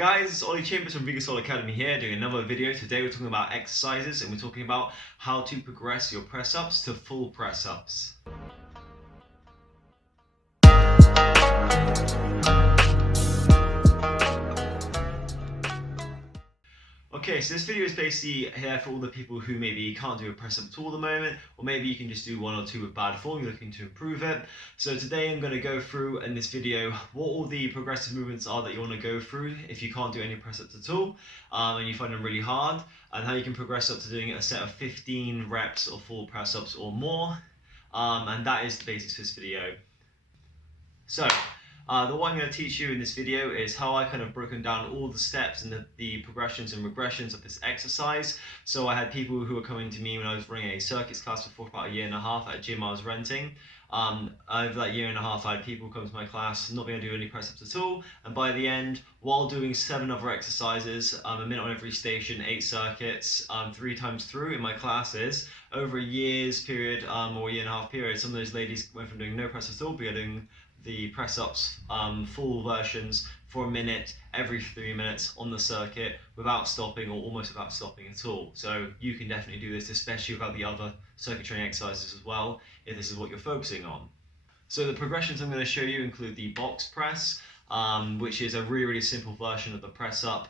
guys, it's Ollie Chambers from Vegan Soul Academy here doing another video. Today we're talking about exercises and we're talking about how to progress your press ups to full press ups. Okay, so this video is basically here for all the people who maybe can't do a press up at all at the moment, or maybe you can just do one or two with bad form, you're looking to improve it. So today I'm going to go through in this video what all the progressive movements are that you want to go through if you can't do any press ups at all, and you find them really hard, and how you can progress up to doing a set of 15 reps of full press ups or more, and that is the basics for this video. So, the one I'm going to teach you in this video is how I kind of broken down all the steps and the progressions and regressions of this exercise. So I had people who were coming to me when I was running a circuits class for about a year and a half at a gym I was renting. Over that year and a half I had people come to my class not being able to do any press ups at all, and by the end, while doing 7 other exercises, a minute on every station, 8 circuits, 3 times through in my classes, over a year's period or a year and a half period, some of those ladies went from doing no press at all to doing the press ups, full versions for a minute every 3 minutes on the circuit without stopping or almost without stopping at all. So you can definitely do this, especially without the other circuit training exercises as well, if this is what you're focusing on. So the progressions I'm going to show you include the box press, which is a really simple version of the press up,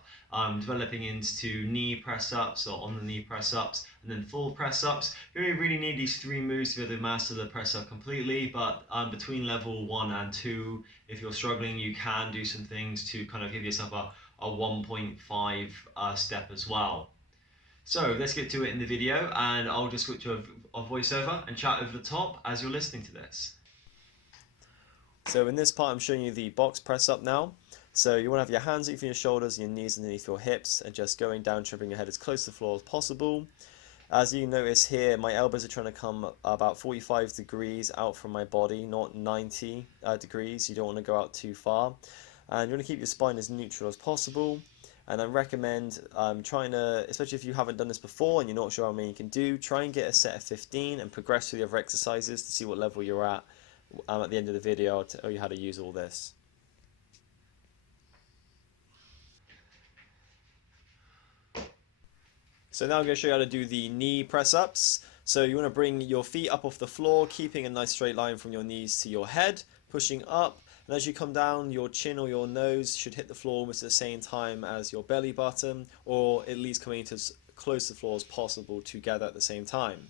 developing into knee press ups or on the knee press ups, and then full press ups. You only really need these 3 moves to be able to master the press up completely, but between level 1 and 2, if you're struggling, you can do some things to kind of give yourself a 1.5 step as well. So let's get to it in the video, and I'll just switch to a voiceover and chat over the top as you're listening to this. So in this part I'm showing you the box press up now. So you want to have your hands underneath your shoulders, your knees underneath your hips, and just going down, trying to bring your head as close to the floor as possible. As you notice here, my elbows are trying to come about 45 degrees out from my body, not 90 degrees. You don't want to go out too far. And you want to keep your spine as neutral as possible. And I recommend trying to, especially if you haven't done this before and you're not sure how many you can do, try and get a set of 15 and progress through the other exercises to see what level you're at. At the end of the video, I'll tell you how to use all this. So now I'm going to show you how to do the knee press ups. So you want to bring your feet up off the floor, keeping a nice straight line from your knees to your head, pushing up. And as you come down, your chin or your nose should hit the floor almost at the same time as your belly button, or at least coming to as close to the floor as possible together at the same time.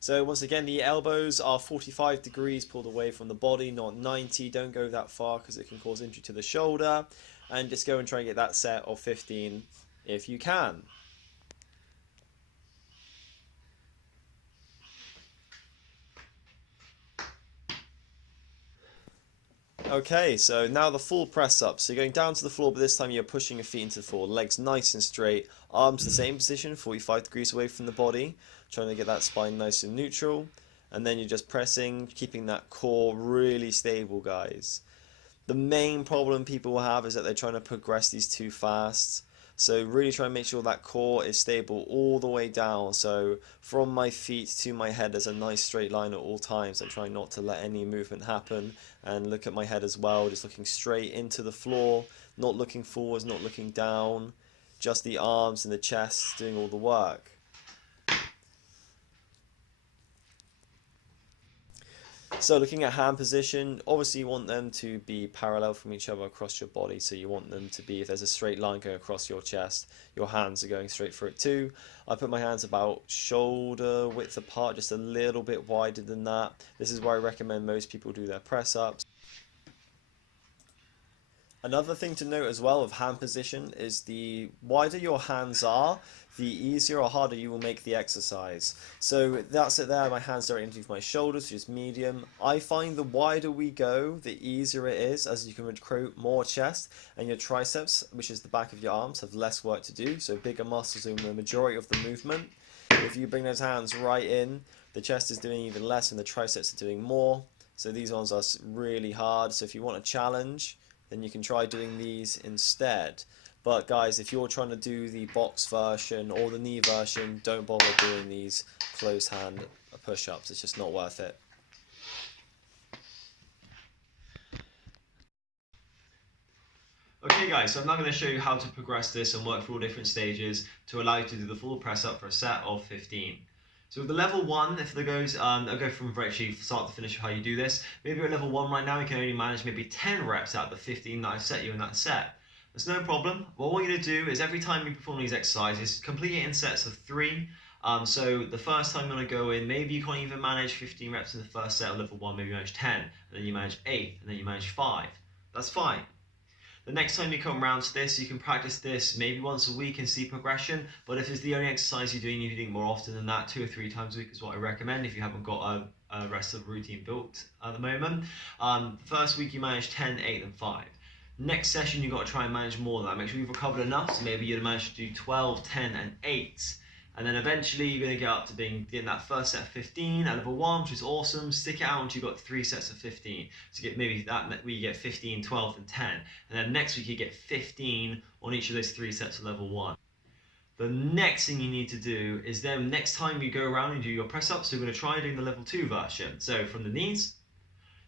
So once again, the elbows are 45 degrees pulled away from the body, not 90. Don't go that far because it can cause injury to the shoulder. And just go and try and get that set of 15 if you can. Okay, so now the full press up. So you're going down to the floor, but this time you're pushing your feet into the floor. Legs nice and straight. Arms the same position, 45 degrees away from the body. Trying to get that spine nice and neutral. And then you're just pressing, keeping that core really stable, guys. The main problem people will have is that they're trying to progress these too fast. So really try and make sure that core is stable all the way down. So from my feet to my head, there's a nice straight line at all times. I try not to let any movement happen. And look at my head as well, just looking straight into the floor, not looking forwards, not looking down. Just the arms and the chest doing all the work. So looking at hand position, obviously you want them to be parallel from each other across your body. So you want them to be, if there's a straight line going across your chest, your hands are going straight for it too. I put my hands about shoulder width apart, just a little bit wider than that. This is where I recommend most people do their press ups. Another thing to note as well of hand position is the wider your hands are, the easier or harder you will make the exercise. So that's it there, my hands directly into my shoulders, just medium. I find the wider we go, the easier it is, as you can recruit more chest, and your triceps, which is the back of your arms, have less work to do, so bigger muscles in the majority of the movement. If you bring those hands right in, the chest is doing even less and the triceps are doing more. So these ones are really hard, so if you want a challenge, then you can try doing these instead. But guys, if you're trying to do the box version or the knee version, don't bother doing these close hand push-ups. It's just not worth it. Okay guys, so I'm now going to show you how to progress this and work through all different stages to allow you to do the full press up for a set of 15. So with the level 1, if there goes, I'll go from actually start to finish of how you do this. Maybe you're at level 1 right now, you can only manage maybe 10 reps out of the 15 that I've set you in that set. That's no problem. Well, what you're going to do is every time you perform these exercises, complete it in sets of 3. So the first time you want to go in, maybe you can't even manage 15 reps in the first set of level 1, maybe you manage 10, and then you manage 8, and then you manage 5. That's fine. The next time you come around to this, you can practice this maybe once a week and see progression. But if it's the only exercise you're doing, if you're doing more often than that, 2 or 3 times a week is what I recommend if you haven't got a rest of the routine built at the moment. First week you manage 10, 8 and 5. Next session you've got to try and manage more than that. Make sure you've recovered enough, so maybe you'd manage to do 12, 10 and 8. And then eventually you're going to get up to getting that first set of 15 at level 1, which is awesome. Stick it out until you've got 3 sets of 15. So you get maybe that where you get 15, 12 and 10. And then next week you get 15 on each of those 3 sets of level 1. The next thing you need to do is then next time you go around and do your press ups, you're going to try doing the level 2 version. So from the knees.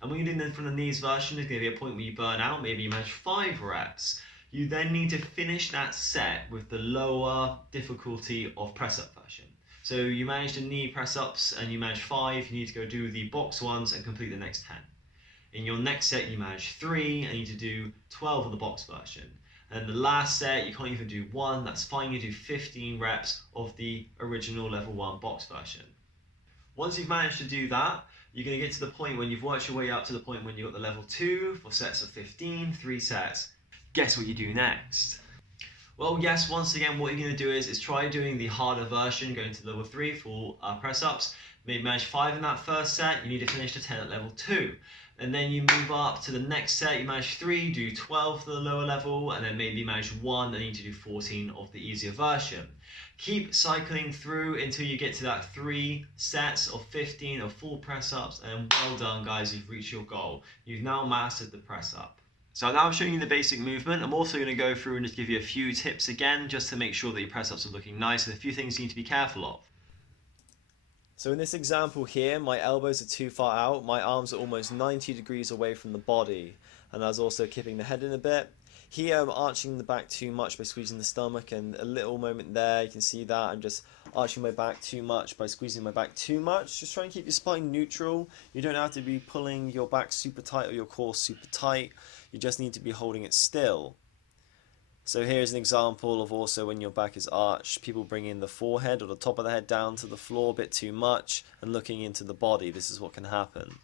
And when you're doing them from the knees version, there's going to be a point where you burn out. Maybe you manage 5 reps. You then need to finish that set with the lower difficulty of press-up version. So you managed the knee press-ups and you managed 5, you need to go do the box ones and complete the next 10. In your next set you manage 3 and you need to do 12 on the box version. And then the last set you can't even do 1, that's fine, you do 15 reps of the original level 1 box version. Once you've managed to do that, you're going to get to the point when you've worked your way up to the point when you've got the level 2 for sets of 15, 3 sets. Guess what you do next? Well, yes, once again, what you're going to do is try doing the harder version, going to level 3 for press-ups. Maybe manage 5 in that first set, you need to finish to 10 at level 2. And then you move up to the next set, you manage 3, do 12 for the lower level, and then maybe manage 1, and you need to do 14 of the easier version. Keep cycling through until you get to that 3 sets of 15 of full press-ups, and well done guys, you've reached your goal. You've now mastered the press-up. So now I'm showing you the basic movement. I'm also going to go through and just give you a few tips again, just to make sure that your press-ups are looking nice, and a few things you need to be careful of. So in this example here, my elbows are too far out, my arms are almost 90 degrees away from the body, and I was also keeping the head in a bit. Here I'm arching the back too much by squeezing the stomach, and a little moment there, you can see that I'm just arching my back too much by squeezing my back too much. Just try and keep your spine neutral. You don't have to be pulling your back super tight or your core super tight. You just need to be holding it still. So here's an example of also when your back is arched, people bringing the forehead or the top of the head down to the floor a bit too much and looking into the body. This is what can happen.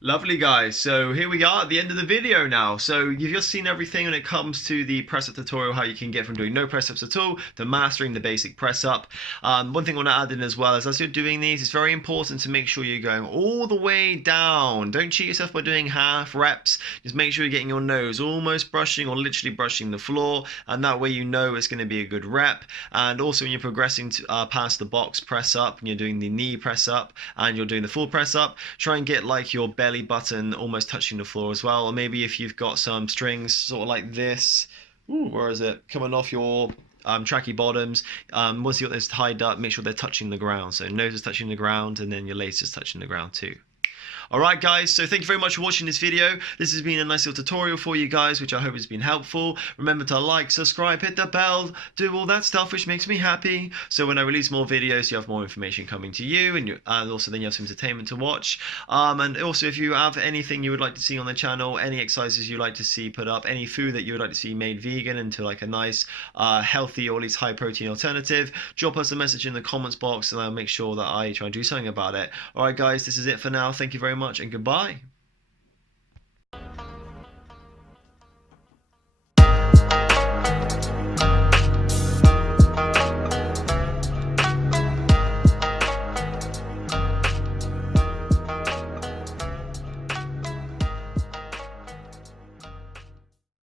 Lovely guys, so here we are at the end of the video now. So you've just seen everything when it comes to the press up tutorial, how you can get from doing no press ups at all to mastering the basic press up. One thing I want to add in as well is as you're doing these, it's very important to make sure you're going all the way down. Don't cheat yourself by doing half reps. Just make sure you're getting your nose almost brushing or literally brushing the floor, and that way you know it's going to be a good rep. And also when you're progressing to, past the box press up, and you're doing the knee press up and you're doing the full press up, try and get like your belly button almost touching the floor as well. Or maybe if you've got some strings sort of like this, where is it, coming off your tracky bottoms, once you got this tied up, make sure they're touching the ground. So nose is touching the ground and then your lace is touching the ground too. Alright guys, so thank you very much for watching this video. This has been a nice little tutorial for you guys, which I hope has been helpful. Remember to like, subscribe, hit the bell, do all that stuff which makes me happy. So when I release more videos, you have more information coming to you, and also then you have some entertainment to watch. And also if you have anything you would like to see on the channel, any exercises you'd like to see put up, any food that you would like to see made vegan into like a nice, healthy or at least high protein alternative, drop us a message in the comments box and I'll make sure that I try and do something about it. Alright guys, this is it for now. Thank you very much and goodbye.